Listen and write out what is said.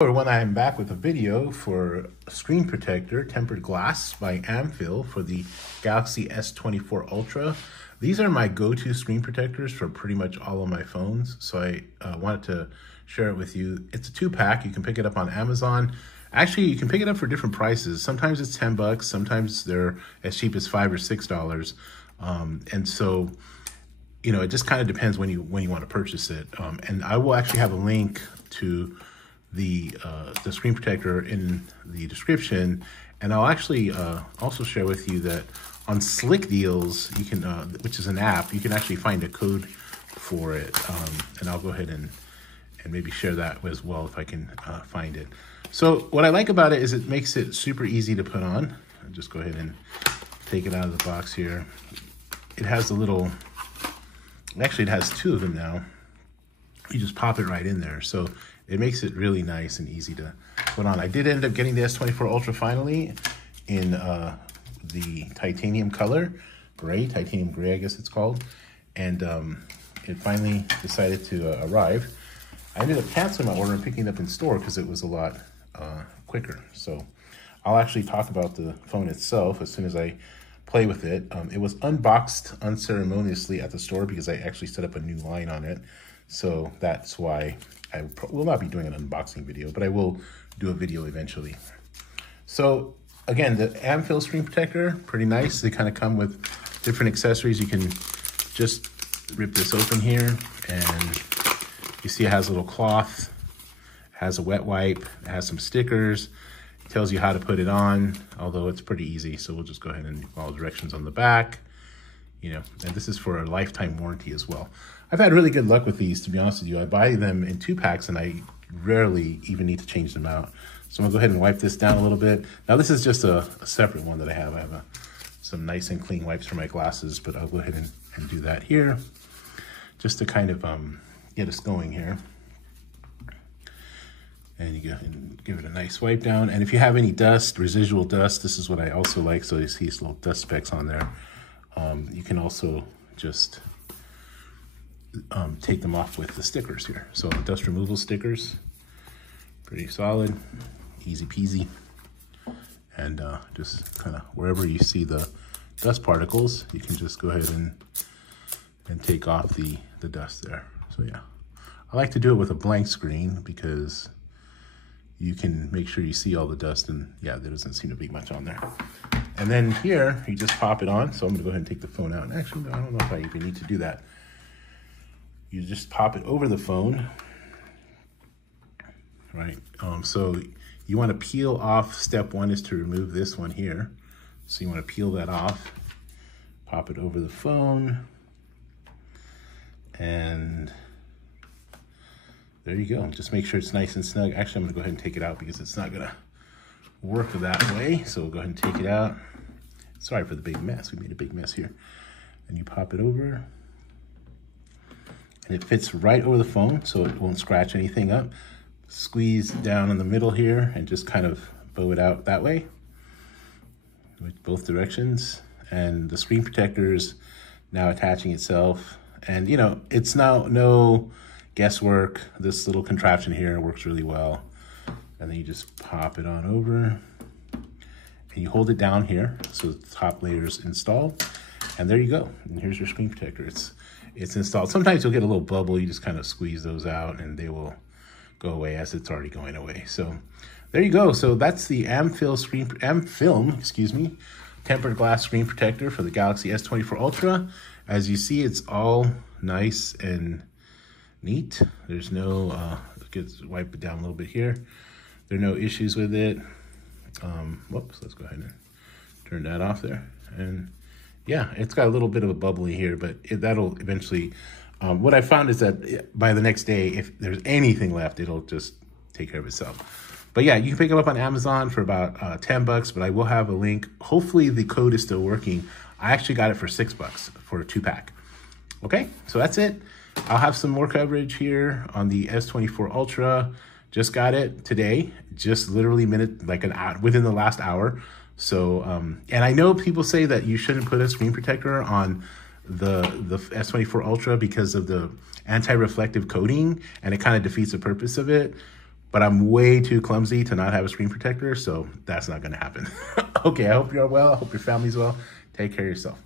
Everyone, I am back with a video for screen protector tempered glass by amFilm for the Galaxy S24 Ultra. These are my go-to screen protectors for pretty much all of my phones, so I wanted to share it with you. It's a 2-pack. You can pick it up on Amazon. Actually, you can pick it up for different prices. Sometimes it's 10 bucks, sometimes they're as cheap as $5 or $6. And so, you know, it just kind of depends when you want to purchase it. And I will actually have a link to the screen protector in the description, and I'll actually also share with you that on Slick Deals, you can, which is an app, you can actually find a code for it, and I'll go ahead and maybe share that as well if I can find it. So what I like about it is it makes it super easy to put on. I'll just go ahead and take it out of the box here. It has a little, actually it has 2 of them now. You just pop it right in there. So it makes it really nice and easy to put on. I did end up getting the S24 Ultra finally in the titanium color, titanium gray, I guess it's called. And it finally decided to arrive. I ended up canceling my order and picking it up in store because it was a lot quicker. So I'll actually talk about the phone itself as soon as I play with it. It was unboxed unceremoniously at the store because I actually set up a new line on it. So that's why I will not be doing an unboxing video, but I will do a video eventually. So again, the amFilm screen protector, pretty nice. They kind of come with different accessories. You can just rip this open here, and you see it has a little cloth, has a wet wipe, it has some stickers, it tells you how to put it on, although it's pretty easy. So we'll just go ahead and follow directions on the back. You know, and this is for a lifetime warranty as well. I've had really good luck with these, to be honest with you. I buy them in 2 packs and I rarely even need to change them out. So I'm gonna go ahead and wipe this down a little bit. Now this is just a separate one that I have. I have some nice and clean wipes for my glasses, but I'll go ahead and do that here just to kind of get us going here. And you go ahead and give it a nice wipe down. And if you have any dust, residual dust, this is what I also like. So you see these little dust specks on there. You can also just take them off with the stickers here. So dust removal stickers, pretty solid, easy peasy. And just kind of wherever you see the dust particles, you can just go ahead and take off the dust there. So yeah, I like to do it with a blank screen because you can make sure you see all the dust, and yeah, there doesn't seem to be much on there. And then here, you just pop it on. So I'm gonna go ahead and take the phone out. And actually, no, I don't know if I even need to do that. You just pop it over the phone, right? So you wanna peel off, step 1 is to remove this one here. So you wanna peel that off, pop it over the phone, and there you go. Just make sure it's nice and snug. Actually, I'm gonna go ahead and take it out because it's not gonna work that way. So we'll go ahead and take it out. Sorry for the big mess. We made a big mess here. And you pop it over. And it fits right over the phone, so it won't scratch anything up. Squeeze down in the middle here and just kind of bow it out that way with both directions. And the screen protector is now attaching itself. And you know, it's now no guesswork. This little contraption here works really well. And then you just pop it on over and you hold it down here so the top layer is installed. And there you go. And here's your screen protector. It's installed. Sometimes you'll get a little bubble. You just kind of squeeze those out and they will go away as it's already going away. So there you go. So that's the amFilm, excuse me, tempered glass screen protector for the Galaxy S24 Ultra. As you see, it's all nice and neat. There's no, let's wipe it down a little bit here. There are no issues with it. Whoops, let's go ahead and turn that off there. And yeah, it's got a little bit of a bubbly here, but that'll eventually, what I found is that by the next day, if there's anything left, it'll just take care of itself. But yeah, you can pick it up on Amazon for about 10 bucks, but I will have a link. Hopefully the code is still working. I actually got it for 6 bucks for a 2-pack. Okay, so that's it. I'll have some more coverage here on the S24 Ultra. Just got it today, just literally within the last hour. So, and I know people say that you shouldn't put a screen protector on the S24 Ultra because of the anti-reflective coating, and it kind of defeats the purpose of it. but I'm way too clumsy to not have a screen protector, so that's not gonna happen. Okay, I hope you're well. I hope your family's well. Take care of yourself.